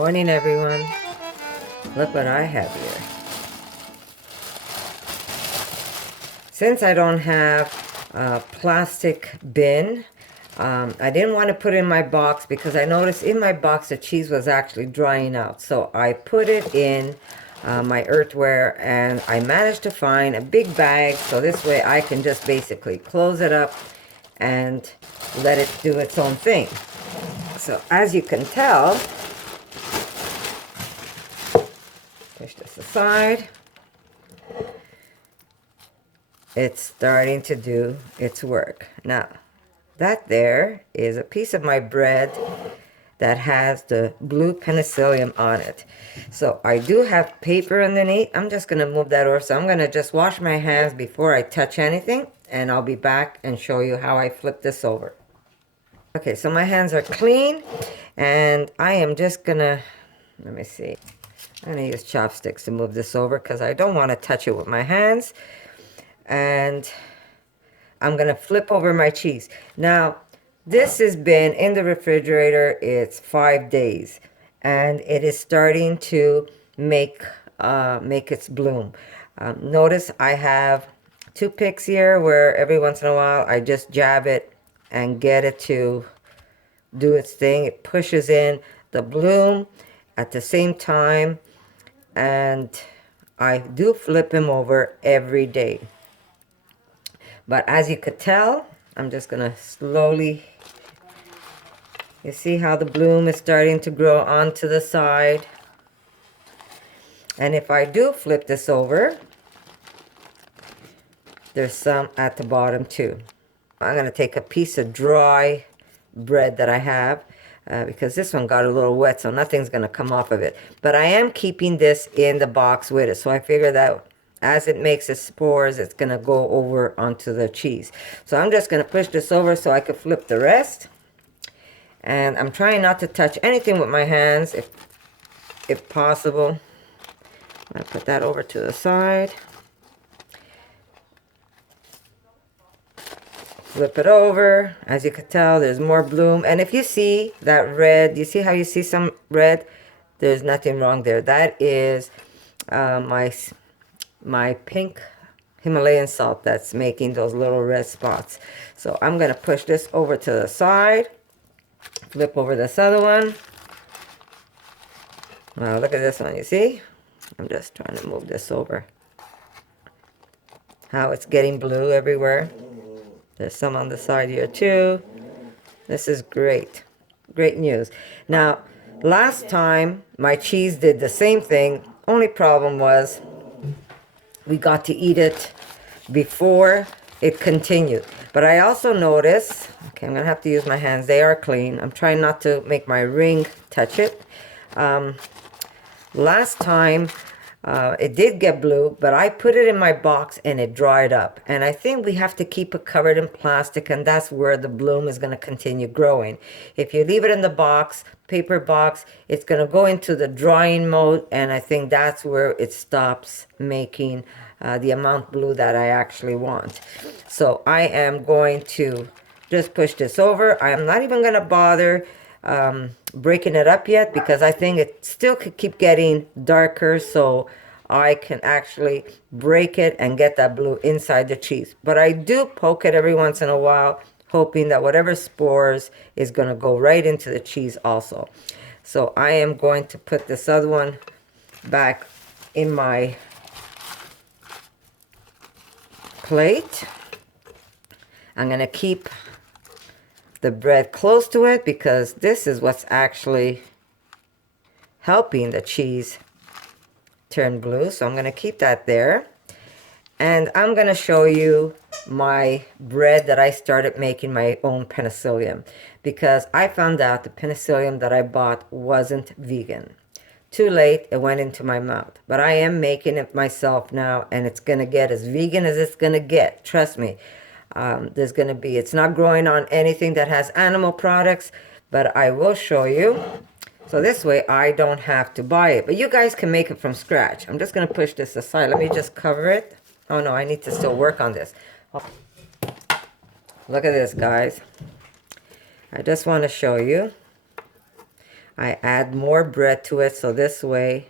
Morning, everyone. Look what I have here. Since I don't have a plastic bin, I didn't want to put it in my box because I noticed in my box the cheese was actually drying out. So I put it in my earthware, and I managed to find a big bag, so this way I can just basically close it up and let it do its own thing. So as you can tell, push this aside, it's starting to do its work. Now, that there is a piece of my bread that has the blue penicillium on it. So I do have paper underneath. I'm just gonna move that over. So I'm gonna just wash my hands before I touch anything, and I'll be back and show you how I flip this over. Okay, so my hands are clean, and I am just gonna, let me see. I'm gonna use chopsticks to move this over because I don't want to touch it with my hands. And I'm gonna flip over my cheese. Now, this has been in the refrigerator, it's 5 days, and it is starting to make its bloom. Notice I have 2 picks here where every once in a while I just jab it and get it to do its thing. It pushes in the bloom at the same time, and I do flip him over every day. But as you could tell, I'm just gonna slowly, you see how the bloom is starting to grow onto the side. And if I do flip this over, there's some at the bottom too. I'm gonna take a piece of dry bread that I have, because this one got a little wet, so nothing's gonna come off of it. But I am keeping this in the box with it, so I figure that as it makes its spores, it's gonna go over onto the cheese. So I'm just gonna push this over so I can flip the rest. And I'm trying not to touch anything with my hands if possible. I put that over to the side. Flip it over. As you can tell, there's more bloom. And if you see that red, you see how you see some red? There's nothing wrong there. That is my pink Himalayan salt that's making those little red spots. So I'm gonna push this over to the side, flip over this other one. Now look at this one, you see? I'm just trying to move this over. How it's getting blue everywhere. There's some on the side here too. This is great. Great news. Now, last time my cheese did the same thing. Only problem was we got to eat it before it continued. But I also noticed, okay, I'm gonna have to use my hands. They are clean. I'm trying not to make my ring touch it. Last time it did get blue, but I put it in my box and it dried up. And I think we have to keep it covered in plastic, and that's where the bloom is gonna continue growing. If you leave it in the box, paper box, it's gonna go into the drying mode, and I think that's where it stops making the amount blue that I actually want. So I am going to just push this over. I am not even gonna bother breaking it up yet because I think it still could keep getting darker, so I can actually break it and get that blue inside the cheese. But I do poke it every once in a while, hoping that whatever spores is going to go right into the cheese also. So I am going to put this other one back in my plate. I'm going to keep the bread close to it because this is what's actually helping the cheese turn blue. So I'm going to keep that there. And I'm going to show you my bread that I started making my own penicillium, because I found out the penicillium that I bought wasn't vegan. Too late, it went into my mouth. But I am making it myself now, and it's going to get as vegan as it's going to get. Trust me. There's going to be, it's not growing on anything that has animal products, but I will show you. So this way I don't have to buy it. But you guys can make it from scratch. I'm just going to push this aside. Let me just cover it. Oh no, I need to still work on this. Look at this, guys. I just want to show you. I add more bread to it, so this way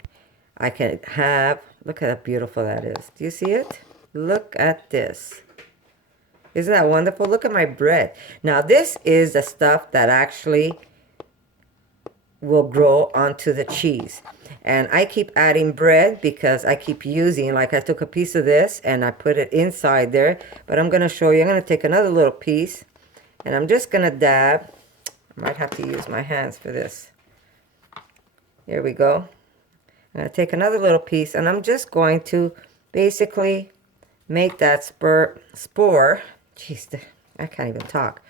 I can have, look at how beautiful that is. Do you see it? Look at this. Isn't that wonderful? Look at my bread. Now this is the stuff that actually will grow onto the cheese. And I keep adding bread because I keep using, like I took a piece of this and I put it inside there. But I'm going to show you, I'm going to take another little piece and I'm just going to dab. I might have to use my hands for this. Here we go. I'm going to take another little piece and I'm just going to basically make that spore. Jeez, I can't even talk.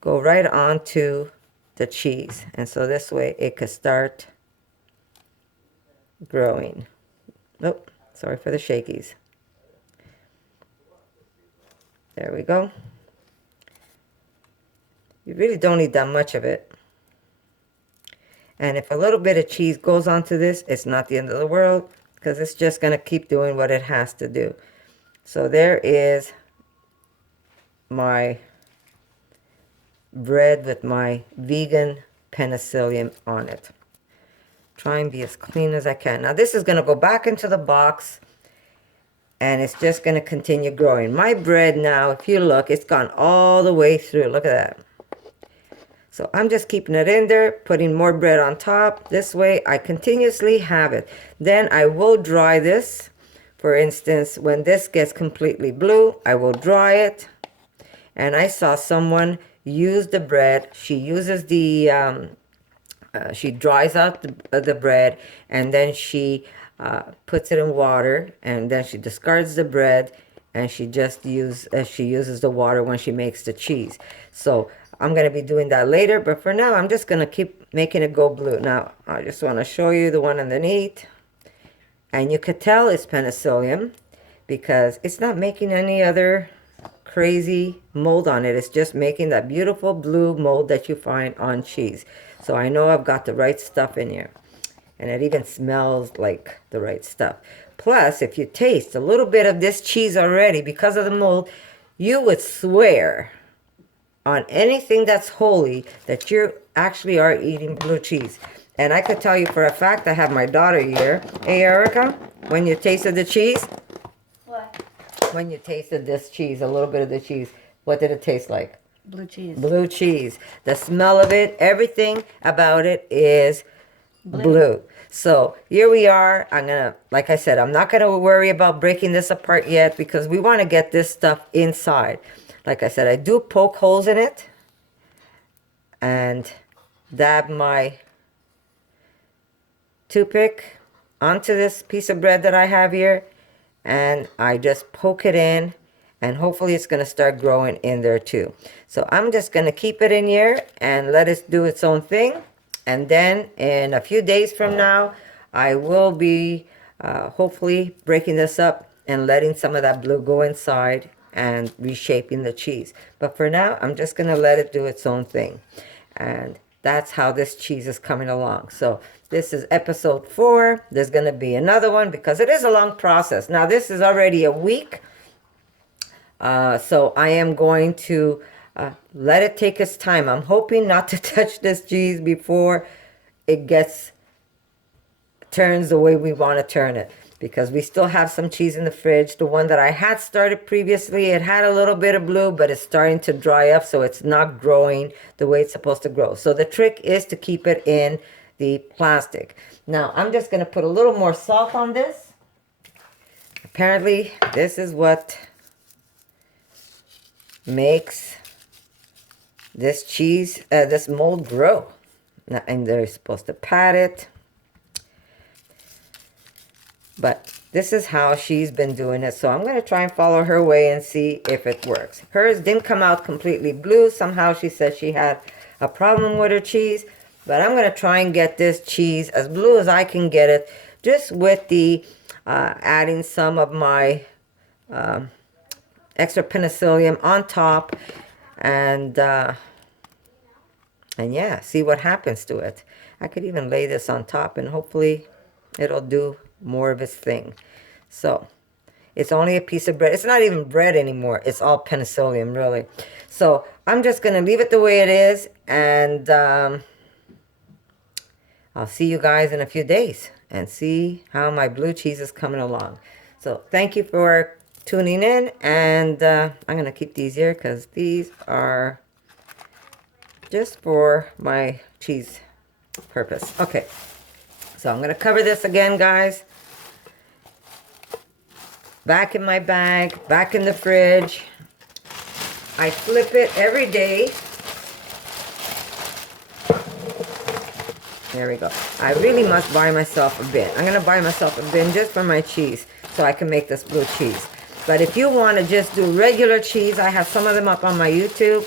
Go right onto the cheese. And so this way it could start growing. Oh, sorry for the shakies. There we go. You really don't need that much of it. And if a little bit of cheese goes onto this, it's not the end of the world because it's just going to keep doing what it has to do. So there is my bread with my vegan penicillium on it. Try and be as clean as I can. Now this is going to go back into the box and it's just going to continue growing. My bread now, if you look, it's gone all the way through. Look at that. So I'm just keeping it in there, putting more bread on top. This way I continuously have it. Then I will dry this. For instance, when this gets completely blue, I will dry it. And I saw someone use the bread. She uses the, she dries out the bread and then she puts it in water and then she discards the bread and she just uses the water when she makes the cheese. So I'm going to be doing that later, but for now I'm just going to keep making it go blue. Now I just want to show you the one underneath, and you could tell it's penicillium because it's not making any other crazy mold on it. It's just making that beautiful blue mold that you find on cheese. So I know I've got the right stuff in here, and it even smells like the right stuff. Plus, if you taste a little bit of this cheese already because of the mold, you would swear on anything that's holy that you actually are eating blue cheese. And I could tell you for a fact, I have my daughter here. Hey, Erica, when you tasted the cheese? What? When you tasted this cheese, a little bit of the cheese, what did it taste like? Blue cheese. Blue cheese. The smell of it, everything about it is blue. So here we are. I'm going to, like I said, I'm not going to worry about breaking this apart yet because we want to get this stuff inside. Like I said, I do poke holes in it and dab my toothpick onto this piece of bread that I have here, and I just poke it in, and hopefully it's going to start growing in there too. So I'm just going to keep it in here and let it do its own thing, and then in a few days from now I will be hopefully breaking this up and letting some of that blue go inside and reshaping the cheese. But for now, I'm just going to let it do its own thing. And that's how this cheese is coming along. So this is episode 4. There's going to be another one because it is a long process. Now, this is already a week. So I am going to let it take its time. I'm hoping not to touch this cheese before it turns the way we want to turn it, because we still have some cheese in the fridge. The one that I had started previously, it had a little bit of blue, but it's starting to dry up, so it's not growing the way it's supposed to grow. So the trick is to keep it in the plastic. Now, I'm just going to put a little more salt on this. Apparently, this is what makes this cheese, this mold grow. Now, and they're supposed to pat it. But this is how she's been doing it. So I'm going to try and follow her way and see if it works. Hers didn't come out completely blue. Somehow she said she had a problem with her cheese. But I'm going to try and get this cheese as blue as I can get it, just with the adding some of my extra penicillium on top. And yeah, see what happens to it. I could even lay this on top and hopefully it'll do more of its thing. So it's only a piece of bread. It's not even bread anymore. It's all penicillium, really. So I'm just going to leave it the way it is. And I'll see you guys in a few days and see how my blue cheese is coming along. So thank you for tuning in, and I'm going to keep these here because these are just for my cheese purpose. Okay, so I'm going to cover this again, guys. Back in my bag, back in the fridge. I flip it every day. There we go. I really must buy myself a bin. I'm going to buy myself a bin just for my cheese so I can make this blue cheese. But if you want to just do regular cheese, I have some of them up on my YouTube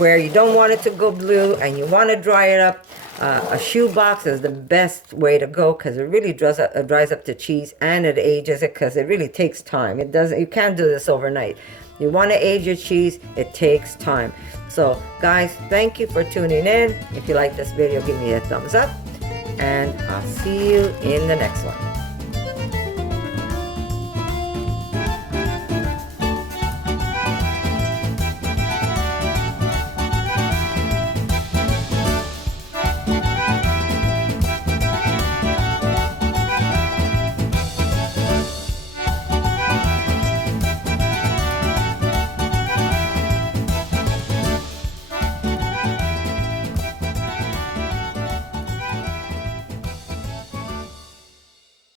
where you don't want it to go blue and you want to dry it up. A shoebox is the best way to go because it really dries up the cheese and it ages it because it really takes time. You can't do this overnight. You want to age your cheese, it takes time. So guys, thank you for tuning in. If you like this video, give me a thumbs up and I'll see you in the next one.